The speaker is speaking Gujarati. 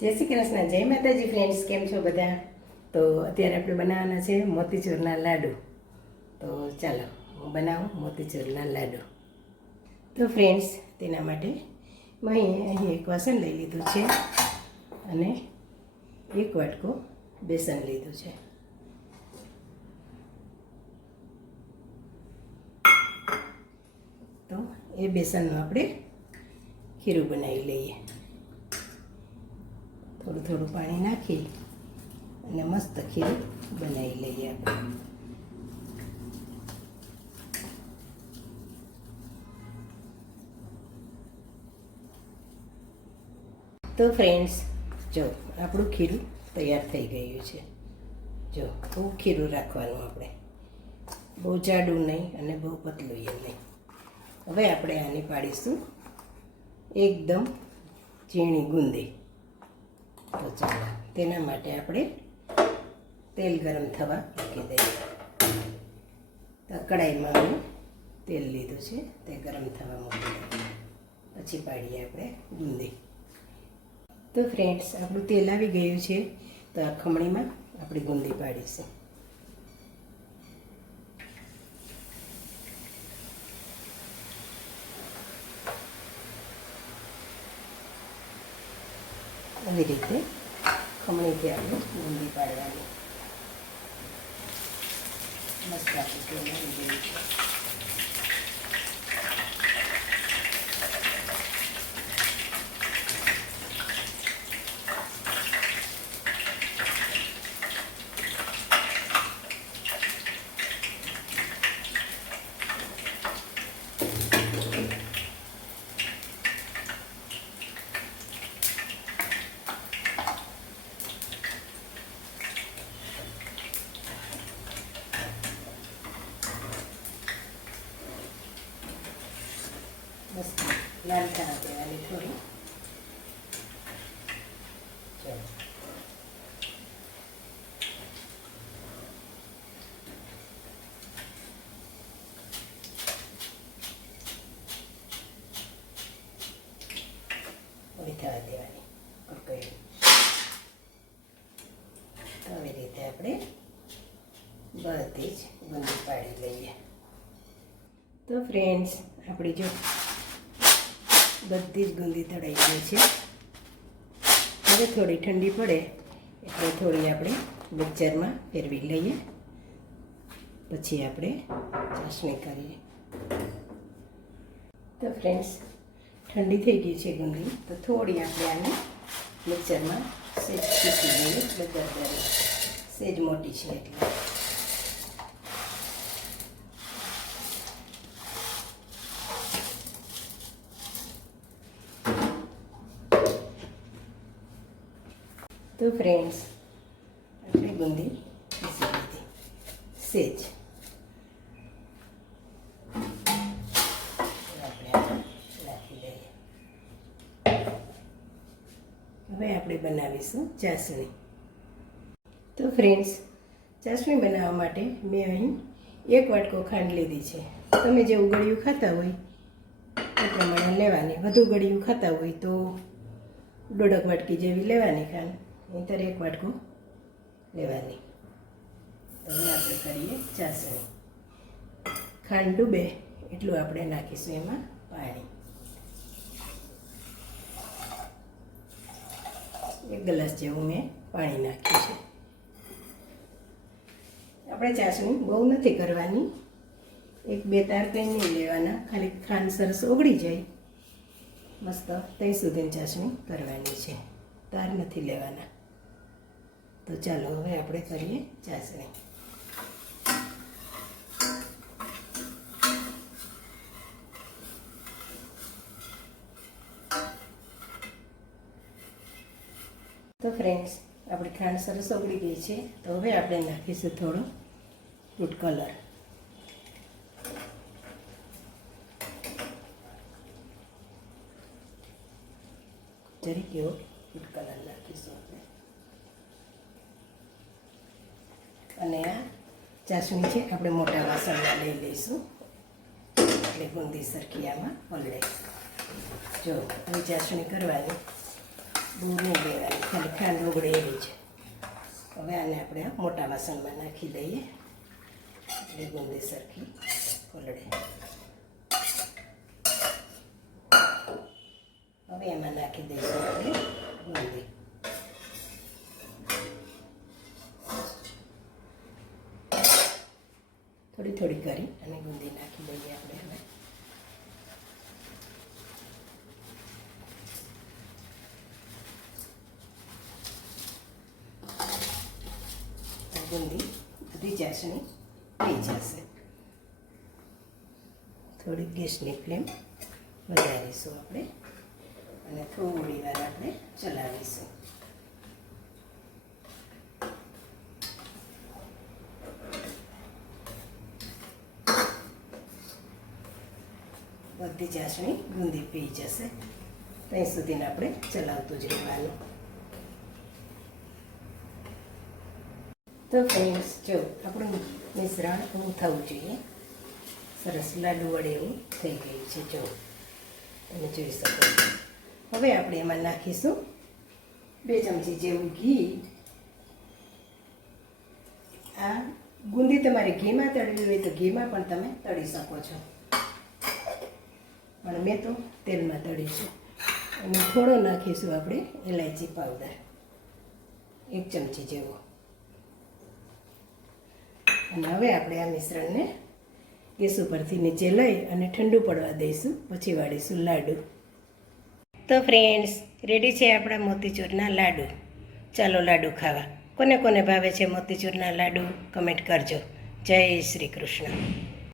જય શ્રી કૃષ્ણ, જય માતાજી ફ્રેન્ડ્સ, કેમ છો બધા? તો અત્યારે આપણે બનાવવાના છે મોતીચૂરના લાડુ. તો ચાલો હું બનાવું મોતીચૂરના લાડુ. તો ફ્રેન્ડ્સ, તેના માટે મેં અહીં એક વાસણ લઈ લીધું છે અને એક વાટકો બેસન લીધું છે. તો એ બેસનનું આપણે ખીરું બનાવી લઈએ. થોડું થોડું પાણી નાખી અને મસ્ત ખીરું બનાવી લઈએ આપણે. તો ફ્રેન્ડ્સ, જો આપણું ખીરું તૈયાર થઈ ગયું છે. જો બહુ ખીરું રાખવાનું આપણે, બહુ જાડું નહીં અને બહુ પતલું નહીં. હવે આપણે આને પાડીશું એકદમ ઝીણી ગુંદી. તો ચાલો તેના માટે આપણે તેલ ગરમ થવા મૂકી દઈએ. તો કડાઈમાં હું તેલ લીધું છે, તે ગરમ થવા મૂકી દઈએ. પછી પાડીએ આપણે ગુંદી. તો ફ્રેન્ડ્સ, આપણું તેલ આવી ગયું છે. તો આ ખમણીમાં આપણે ગુંદી પાડીશું. આવી રીતે ખમણીથી આપણે ગુંદી પાડવાની. મસ્ત આપણે તેલ આવી ગયું છે. મસ્ત લાલ થવા દેવાની થોડી. ચાલો થોડી થવા દેવાની કડકડી. તો આવી રીતે આપણે બધી જ ગુંદી પાડી લઈએ. તો ફ્રેન્ડ્સ, આપણી જો બધી જ ગુંદી તળાઈ ગઈ છે. હવે થોડી ઠંડી પડે એટલે થોડી આપણે મિક્સરમાં ફેરવી લઈએ. પછી આપણે ચાસણી કરીએ. તો ફ્રેન્ડ્સ, ઠંડી થઈ ગઈ છે ગુંદી. તો થોડી આપણે આને મિક્સરમાં સેજ પીસી લઈએ. બધા સેજ મોટી છે એટલે. તો ફ્રેન્ડ્સ, આપણે ગુંદી પીસી લીધી સેજ. આપણે નાખી દઈએ. હવે આપણે બનાવીશું ચાસણી. તો ફ્રેન્ડ્સ, ચાસણી બનાવવા માટે મેં અહીં એક વાટકો ખાંડ લીધી છે. તમે જે ગળ્યું ખાતા હોય એ પ્રમાણે લેવાની. વધુ ગળ્યું ખાતા હોય તો 1.5 વાટકી જેવી લેવાની ખાંડ. નહીંતર 1 વાટકો લેવાની. તો હવે આપણે કરીએ ચાસણી. ખાંડ ડૂબે એટલું આપણે નાખીશું એમાં પાણી. 1 ગ્લાસ જેવું મેં પાણી નાખ્યું છે. આપણે ચાસણી બહુ નથી કરવાની. 1-2 તાર કંઈ નહીં લેવાના. ખાલી ખાંડ સરસ ઓગળી જાય મસ્ત ત્યાં સુધી ચાસણી કરવાની છે. તાર નથી લેવાના. તો ચાલો હવે આપણે કરીએ ચાસણી. તો ફ્રેન્ડ્સ, આપણી ખાંડ સરસ ઓગળી ગઈ છે. તો હવે આપણે નાખીશું થોડો ફૂડ કલર. જરીક એવો ફૂડ કલર નાખીશું આપણે. અને આ ચાસણી છે આપણે મોટા વાસણમાં લઈ લઈશું એટલે ગુંદી સરખી આમાં પલળે. જો આવી ચાસણી કરવાની, બહુ નહીં લેવાની. ખાલી ખાંડ ઓગળે એવી છે. હવે આને આપણે આ મોટા વાસણમાં નાખી દઈએ એટલે ગુંદી સરખી પલળે. હવે એમાં નાખી દઈશું આપણે ગુંદી. થોડી થોડી કરી અને ગુંદી નાખી દઈએ આપણે હવે. ગુંદી બધી ચાસણી થઈ જશે. થોડી ગેસની ફ્લેમ વધારીશું આપણે અને થોડી વાર આપણે ચલાવીશું. બધી ચાસણી ગુંદી પી જશે ત્યાં સુધીને આપણે ચલાવતું જ રહેવાનું. તો ફ્રેન્ડ્સ, જો આપણું મિશ્રણ એવું થવું જોઈએ. સરસ લાડુ વડે એવું થઈ ગયું છે. જો તમે જોઈ શકો છો. હવે આપણે એમાં નાખીશું 2 ચમચી જેવું ઘી. આ ગુંદી તમારે ઘીમાં તળવી હોય તો ઘીમાં પણ તમે તળી શકો છો, પણ મેં તો તેલમાં તળી છે. અને થોડો નાખીશું આપણે ઇલાયચી પાવડર 1 ચમચી જેવો. અને હવે આપણે આ મિશ્રણને ગેસ ઉપરથી નીચે લઈ અને ઠંડુ પડવા દઈશું, પછી વાળીશું લાડુ. તો ફ્રેન્ડ્સ, રેડી છે આપણા મોતીચૂરના લાડુ. ચાલો લાડુ ખાવા. કોને કોને ભાવે છે મોતીચૂરના લાડુ કમેન્ટ કરજો. જય શ્રી કૃષ્ણ.